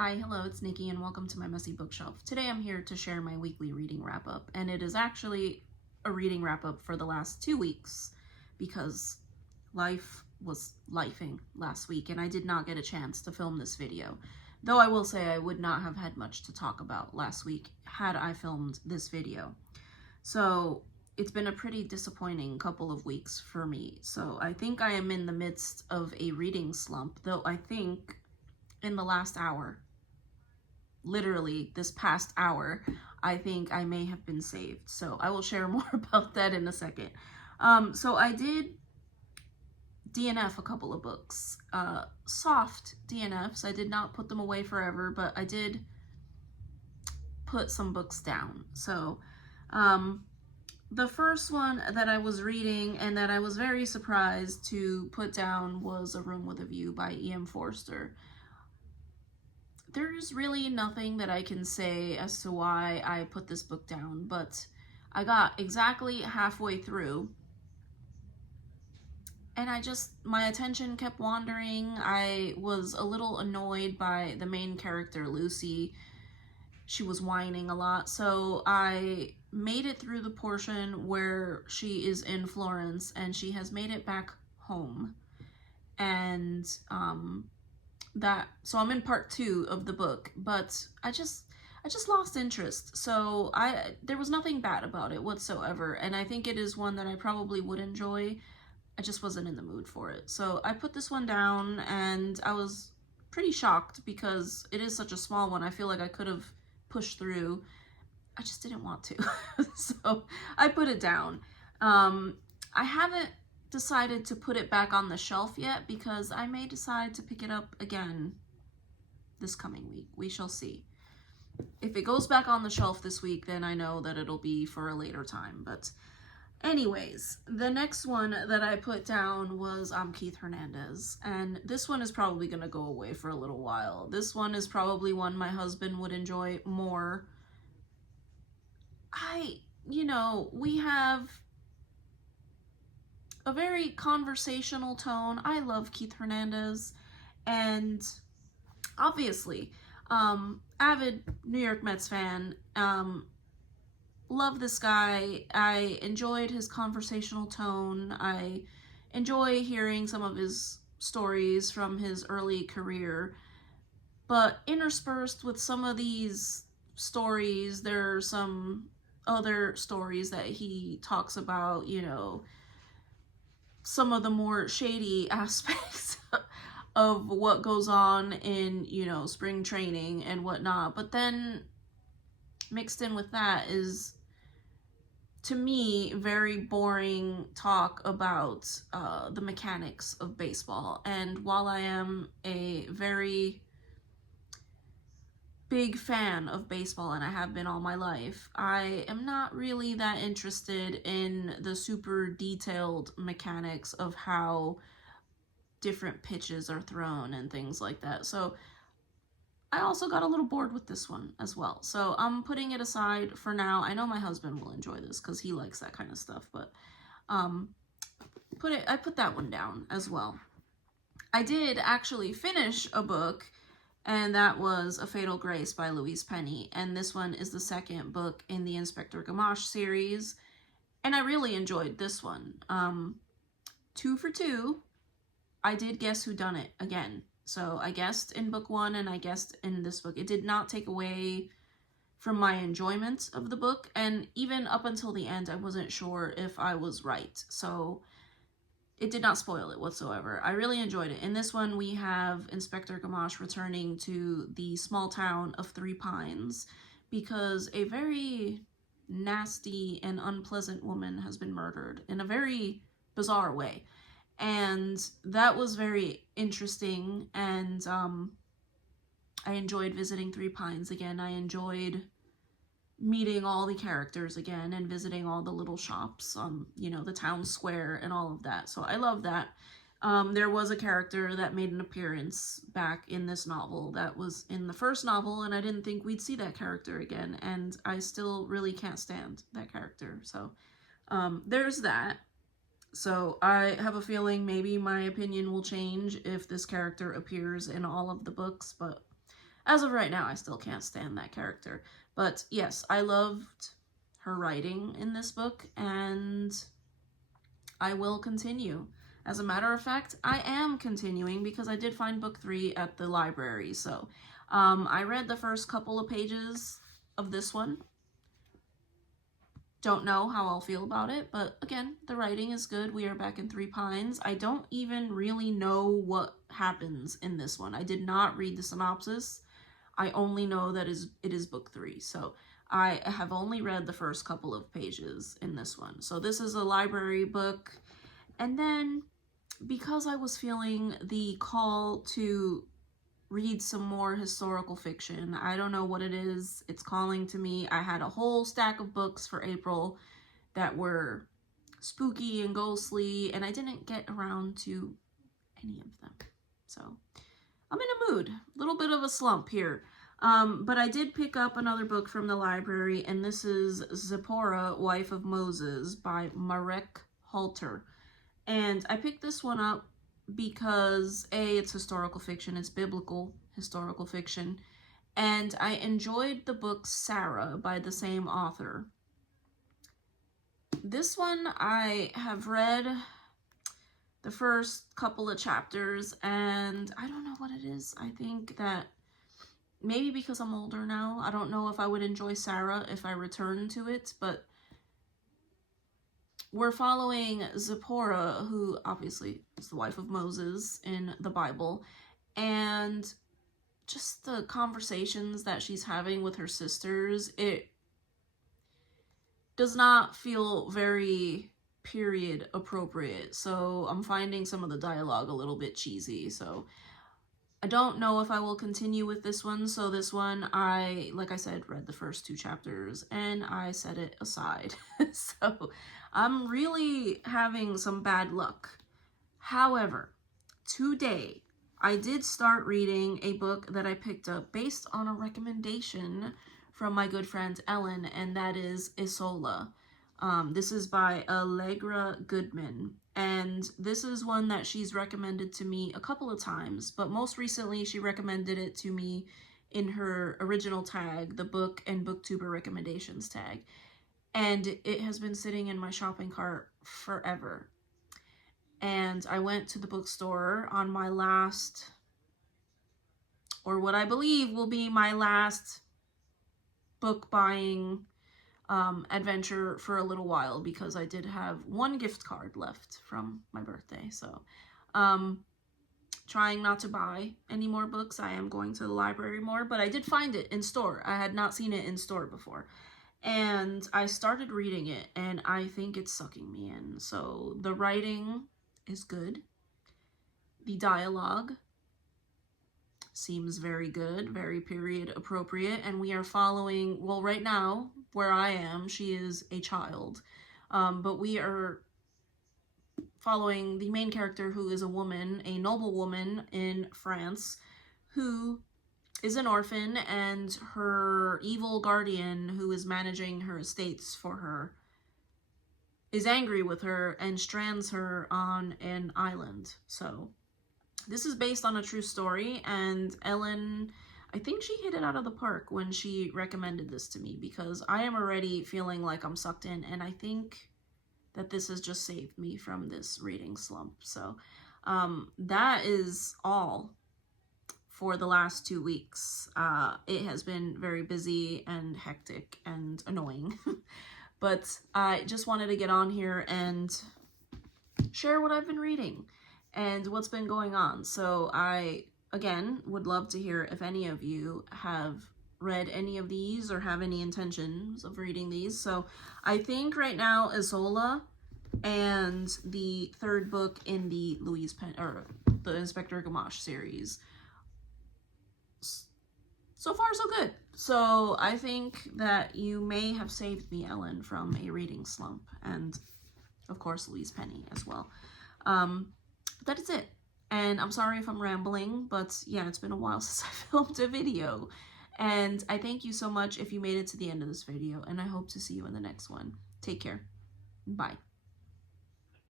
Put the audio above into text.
Hi, hello, it's Nikki and welcome to my messy bookshelf. Today I'm here to share my weekly reading wrap-up, and it is actually a reading wrap-up for the last 2 weeks because life was lifing last week and I did not get a chance to film this video. Though I will say I would not have had much to talk about last week had I filmed this video. So it's been a pretty disappointing couple of weeks for me. So I think I am in the midst of a reading slump, though I think in the last hour, literally this past hour, I think I may have been saved. So I will share more about that in a second. So I did DNF a couple of books, soft DNFs. I did not put them away forever, but I did put some books down. So the first one that I was reading and that I was very surprised to put down was A Room with a View by E.M. Forster. There's really nothing that I can say as to why I put this book down, but I got exactly halfway through and my attention kept wandering. I was a little annoyed by the main character, Lucy. She was whining a lot, so I made it through the portion where she is in Florence and she has made it back home. And so I'm in part 2 of the book, but I just lost interest. So there was nothing bad about it whatsoever, and I think it is one that I probably would enjoy. I just wasn't in the mood for it. So I put this one down and I was pretty shocked because it is such a small one. I feel like I could have pushed through. I just didn't want to. So I put it down. I haven't decided to put it back on the shelf yet because I may decide to pick it up again this coming week. We shall see. If it goes back on the shelf this week, then I know that it'll be for a later time. But anyways, the next one that I put down was Keith Hernandez, and this one is probably going to go away for a little while. This one is probably one my husband would enjoy more. We have a very conversational tone. I love Keith Hernandez, and obviously, avid New York Mets fan, love this guy. I enjoyed his conversational tone. I enjoy hearing some of his stories from his early career, but interspersed with some of these stories, there are some other stories that he talks about, some of the more shady aspects of what goes on in, spring training and whatnot. But then mixed in with that is, to me, very boring talk about the mechanics of baseball. And while I am a very big fan of baseball, and I have been all my life, I am not really that interested in the super detailed mechanics of how different pitches are thrown and things like that. So I also got a little bored with this one as well. So I'm putting it aside for now. I know my husband will enjoy this because he likes that kind of stuff, but I put that one down as well. I did actually finish a book, and that was A Fatal Grace by Louise Penny, and this one is the second book in the Inspector Gamache series, and I really enjoyed this one. 2 for 2, I did Guess Who Done It again. So I guessed in book 1 and I guessed in this book. It did not take away from my enjoyment of the book, and even up until the end I wasn't sure if I was right. So it did not spoil it whatsoever. I really enjoyed it. In this one, we have Inspector Gamache returning to the small town of Three Pines because a very nasty and unpleasant woman has been murdered in a very bizarre way. And that was very interesting, and I enjoyed visiting Three Pines again. I enjoyed meeting all the characters again and visiting all the little shops, the town square and all of that. So I love that. There was a character that made an appearance back in this novel that was in the first novel, and I didn't think we'd see that character again, and I still really can't stand that character. So there's that. So I have a feeling maybe my opinion will change if this character appears in all of the books, but as of right now, I still can't stand that character. But yes, I loved her writing in this book, and I will continue. As a matter of fact, I am continuing because I did find book 3 at the library. So I read the first couple of pages of this one. Don't know how I'll feel about it, but again, the writing is good. We are back in Three Pines. I don't even really know what happens in this one. I did not read the synopsis. I only know that it is book 3. So I have only read the first couple of pages in this one. So this is a library book. And then because I was feeling the call to read some more historical fiction, I don't know what it is, it's calling to me. I had a whole stack of books for April that were spooky and ghostly, and I didn't get around to any of them. So I'm in a mood, a little bit of a slump here. But I did pick up another book from the library, and this is Zipporah, Wife of Moses by Marek, Halter. And I picked this one up because A, it's historical fiction, it's biblical historical fiction, and I enjoyed the book Sarah by the same author. This one I have read the first couple of chapters, and I don't know what it is. I think that maybe because I'm older now, I don't know if I would enjoy Sarah if I returned to it, but we're following Zipporah, who obviously is the wife of Moses in the Bible, and just the conversations that she's having with her sisters, it does not feel very period appropriate. So I'm finding some of the dialogue a little bit cheesy. So I don't know if I will continue with this one. So this one, like I said, read the first 2 chapters and I set it aside. So I'm really having some bad luck. However, today I did start reading a book that I picked up based on a recommendation from my good friend Ellen, and that is Isola. This is by Allegra Goodman, and this is one that she's recommended to me a couple of times, but most recently she recommended it to me in her original tag, the book and booktuber recommendations tag, and it has been sitting in my shopping cart forever. And I went to the bookstore on my last, or what I believe will be my last book buying adventure for a little while, because I did have 1 gift card left from my birthday. So trying not to buy any more books. I am going to the library more, but I did find it in store. I had not seen it in store before, and I started reading it, and I think it's sucking me in. So the writing is good. The dialogue seems very good, very period appropriate, and we are following, well, right now, where I am, she is a child, but we are following the main character, who is a woman, a noble woman in France, who is an orphan, and her evil guardian, who is managing her estates for her, is angry with her and strands her on an island. So this is based on a true story, and Ellen, I think she hit it out of the park when she recommended this to me, because I am already feeling like I'm sucked in, and I think that this has just saved me from this reading slump. So that is all for the last 2 weeks. It has been very busy and hectic and annoying, but I just wanted to get on here and share what I've been reading and what's been going on. So I, again, would love to hear if any of you have read any of these or have any intentions of reading these. So I think right now Isola and the 3rd book in the Louise or the Inspector Gamache series, so far so good. So I think that you may have saved me, Ellen, from a reading slump, and of course Louise Penny as well. That is it. And I'm sorry if I'm rambling, but yeah, it's been a while since I filmed a video. And I thank you so much if you made it to the end of this video, and I hope to see you in the next one. Take care. Bye.